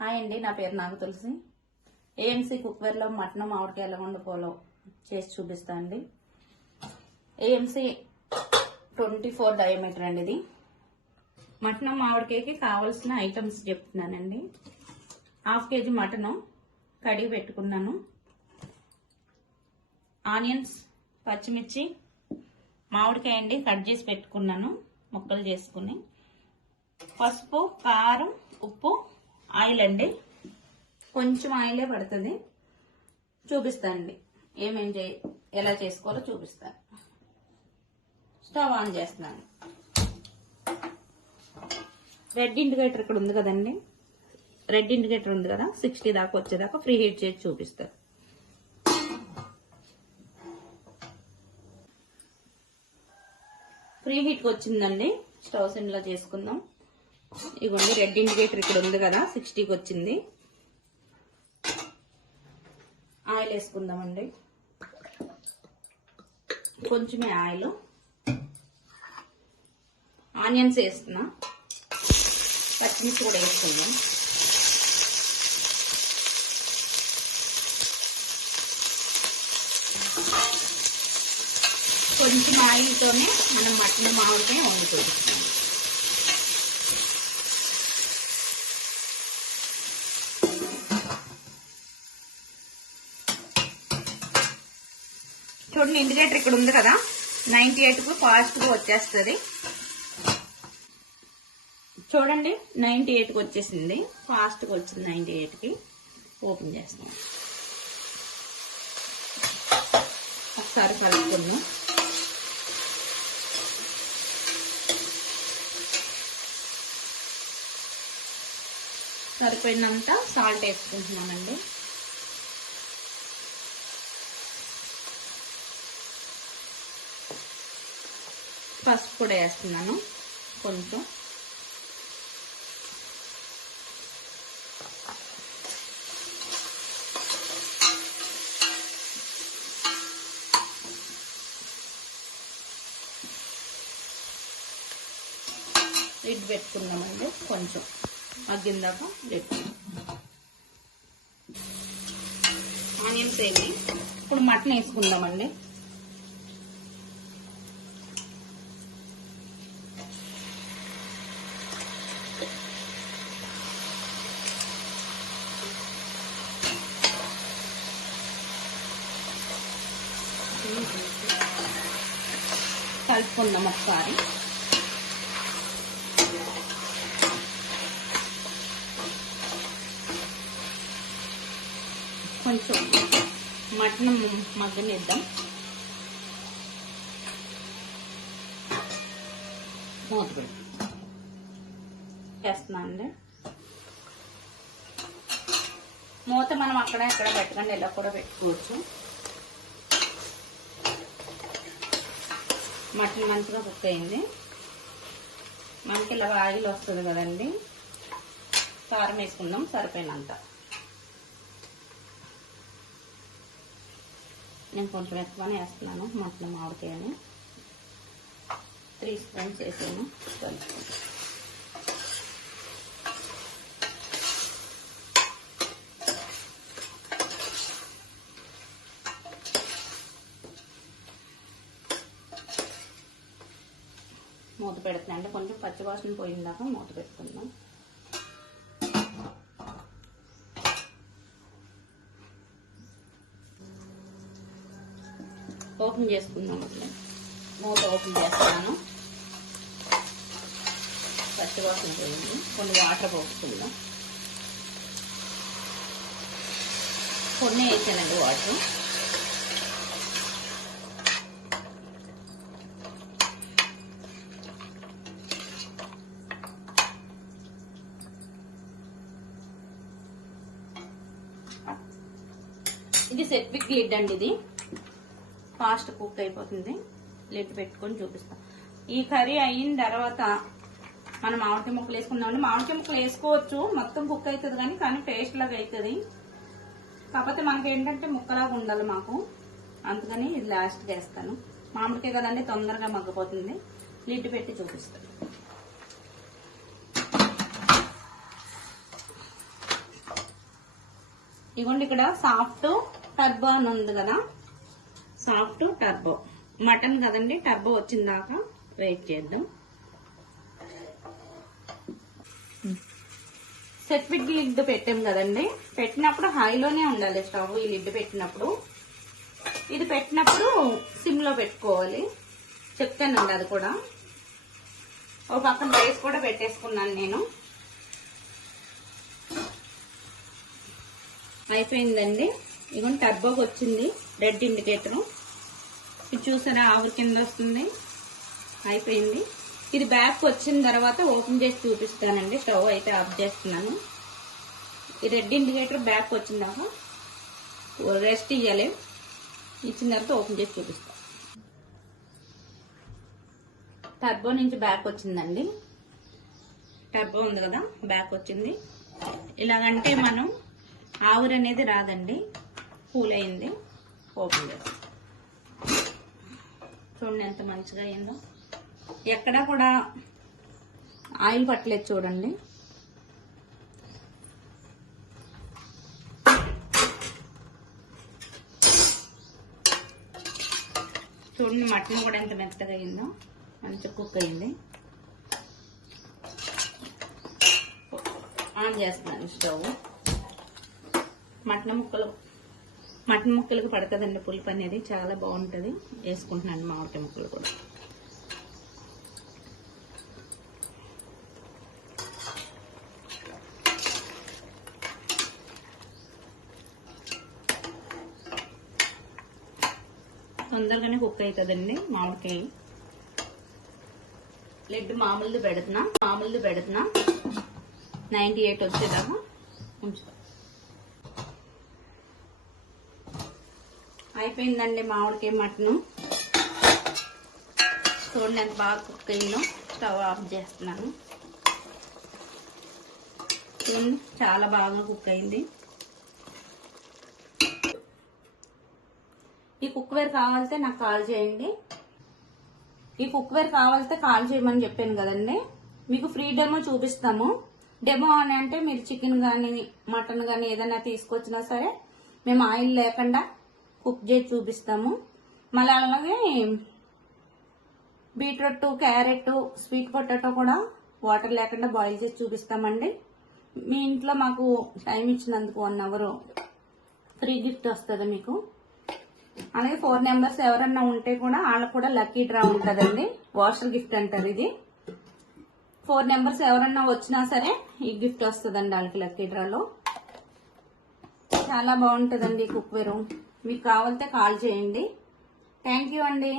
Hi అండి, నా పేరు నాగ తులసి. ఏఎంసీ కుక్వేర్లో మటన్ మామిడికాయ ఎర్రగొండ పోలో చేసి చూపిస్తాను అండి. ఏఎంసీ 24 డయామీటర్ అండి. ఇది మటన్ మామిడికాయకి కావాల్సిన ఐటమ్స్ చెప్తున్నానండి. 1/2 kg మటన్ కడిగి పెట్టుకున్నాను. ఆనియన్స్, పచ్చిమిర్చి, మామిడికాయ అండి కట్ చేసి పెట్టుకున్నాను ముక్కలు చేసుకుని. పసుపు, కారం, ఉప్పు, ఆయిల్ అండి. కొంచెం ఆయిలే పడుతుంది. చూపిస్తానండి ఎలా చేసుకోవాలో చూపిస్తాను. స్టవ్ ఆన్ చేస్తున్నాను. రెడ్ ఇండికేటర్ ఇక్కడ ఉంది కదండి, రెడ్ ఇండికేటర్ ఉంది కదా, 60 దాకా వచ్చేదాకా ఫ్రీ హీట్ చేసి చూపిస్తాను. ఫ్రీ హీట్కి వచ్చిందండి. స్టవ్ సిమ్లో చేసుకుందాం. ఇదిగోండి రెడ్ ఇండికేటర్ ఇక్కడ ఉంది కదా, 60కి వచ్చింది. ఆయిల్ వేసుకుందామండి. కొంచెమే ఆయిల్. ఆనియన్స్ వేస్తున్నా, పచ్చిమిర్చి కూడా వేసుకుందాం. కొంచెం ఆయిల్తోనే మనం మటన్ మామిడికాయ వండి చూపిస్తాం. చూడండి ఇండికేటర్ ఇక్కడ ఉంది కదా, 98కు ఫాస్ట్గా వచ్చేస్తుంది. చూడండి 98కి వచ్చేసింది, ఫాస్ట్గా వచ్చింది. 98కి ఓపెన్ చేస్తాం. ఒకసారి కలుపుకుందాం. సరిపోయినంత సాల్ట్ వేసుకుంటున్నానండి. పసుపు కూడా వేస్తున్నాను కొంచెం. లిడ్ పెట్టుకుందామండి. కొంచెం మగ్గిందాక లిడ్. ఆనియన్స్ వేసి ఇప్పుడు మటన్ వేసుకుందామండి. కలుపుకుందాం ఒకసారి. కొంచెం మటన్ మగ్గనిద్దాం. మూత పెట్టి చేస్తున్నాను అండి. మూత మనం అక్కడ ఇక్కడ పెట్టకండి, ఇలా కూడా పెట్టుకోవచ్చు. మటన్ మంచిగా కుక్ అయింది. మనకి ఇలా ఆయిల్ వస్తుంది కదండి. కారం వేసుకుందాం సరిపోయినంత. నేను కొంచెం ఎక్కువనే వేస్తున్నాను. మటన్ మామిడికాయని 3 స్పూన్స్ వేసాను. కలుపుకుంటాం. మూత పెడుతున్నా అంటే కొంచెం పచ్చివాసన పోయిందాక మూత పెట్టుకుందాం. ఓపెన్ చేసుకుందాం. అట్లా మూత ఓపెన్ చేస్తున్నాను. పచ్చివాసన పోయింది. కొన్ని వాటర్ పోసుకుందాం. కొన్ని వేసానండి వాటర్. ఇది సెట్విక్ లిడ్ అండి. ఇది ఫాస్ట్ కుక్ అయిపోతుంది. లిడ్ పెట్టుకొని చూపిస్తాం. ఈ కర్రీ అయిన తర్వాత మనం మామిడికాయ ముక్కలు వేసుకుందామండి. మామిడికాయ ముక్కలు వేసుకోవచ్చు, మొత్తం కుక్ అవుతుంది కానీ పేస్ట్ లాగా అవుతుంది. కాకపోతే మనకి ఏంటంటే ముక్కలాగా ఉండాలి మాకు, అందుకని ఇది లాస్ట్కి వేస్తాను. మామిడికాయ కదండి, తొందరగా మగ్గిపోతుంది. లిడ్ పెట్టి చూపిస్తాను. ఇగోండి ఇక్కడ సాఫ్ట్ టర్బో అని ఉంది కదా, సాఫ్ట్ టర్బో మటన్ కదండి, టర్బో వచ్చిందాకా వెయిట్ చేద్దాం. సెట్ విత్ లిడ్ పెట్టాం కదండి, పెట్టినప్పుడు హైలోనే ఉండాలి స్టవ్. ఈ లిడ్ పెట్టినప్పుడు, ఇది పెట్టినప్పుడు సిమ్ లో పెట్టుకోవాలి. చెప్తానండి అది కూడా. ఒక పక్కన రైస్ కూడా పెట్టేసుకున్నాను నేను. అయిపోయిందండి. ఇగోండి టర్బోకి వచ్చింది రెడ్ ఇండికేటర్. ఇది చూసారా ఆవిరి కింద వస్తుంది. అయిపోయింది. ఇది బ్యాక్ వచ్చిన తర్వాత ఓపెన్ చేసి చూపిస్తానండి. స్టవ్ అయితే ఆఫ్ చేస్తున్నాను. ఈ రెడ్ ఇండికేటర్ బ్యాక్ వచ్చిందాక రెస్ట్ ఇవ్వాలి. ఇచ్చిన తర్వాత ఓపెన్ చేసి చూపిస్తాను. టర్బో నుంచి బ్యాక్ వచ్చిందండి. టర్బో ఉంది కదా, బ్యాక్ వచ్చింది. ఇలాగంటే మనం ఆవిరి అనేది రాదండి. కూల్ అయింది. ఓపెన్ చేస్తాం. చూడండి ఎంత మంచిగా అయిందో. ఎక్కడా కూడా ఆయిల్ పట్టలేదు చూడండి. చూడండి మటన్ కూడా ఎంత మెత్తగా అయిందో, మంచిగా కుక్ అయింది. ఆన్ చేస్తున్నాను స్టవ్. మటన్ ముక్కలకు పడుతుందండి పులుపు అనేది, చాలా బాగుంటుంది. వేసుకుంటున్నాను మామిడికాయ ముక్కలు కూడా. తొందరగానే కుక్ అవుతుందండి మామిడికాయ. లెడ్ మామూలుది పెడుతున్నా 98 వచ్చేదాకా ఉంచుతా. అయిపోయిందండి మామిడికాయ మటను. చూడండి ఎంత బాగా కుక్ అయిందో. స్టవ్ ఆఫ్ చేస్తున్నాను. చూడండి చాలా బాగా కుక్ అయింది. ఈ కుక్వేర్ కావాలితే నాకు కాల్ చేయండి. ఈ కుక్వేర్ కావాలితే కాల్ చేయమని చెప్పాను కదండి. మీకు ఫ్రీ డెమో చూపిస్తాము. డెమో అని అంటే మీరు చికెన్ కానీ మటన్ కానీ ఏదైనా తీసుకొచ్చినా సరే మేము ఆయిల్ లేకుండా కుక్ చేసి చూపిస్తాము. మళ్ళీ అలాగే బీట్రూట్, క్యారెట్, స్వీట్ పొటాటో కూడా వాటర్ లేకుండా బాయిల్ చేసి చూపిస్తామండి. మీ ఇంట్లో మాకు టైం ఇచ్చినందుకు 1 అవర్ ఫ్రీ గిఫ్ట్ వస్తుంది మీకు. అలాగే 4 మెంబర్స్ ఎవరన్నా ఉంటే కూడా వాళ్ళకు కూడా లక్కీ డ్రా ఉంటుందండి. వాషర్ గిఫ్ట్ అంటారు ఇది. 4 మెంబర్స్ ఎవరన్నా వచ్చినా సరే ఈ గిఫ్ట్ వస్తుందండి వాళ్ళకి లక్కీ డ్రాలో. చాలా బాగుంటుందండి కుక్వేర్. మీకు కావాలితే కాల్ చేయండి. థ్యాంక్ యూ అండి.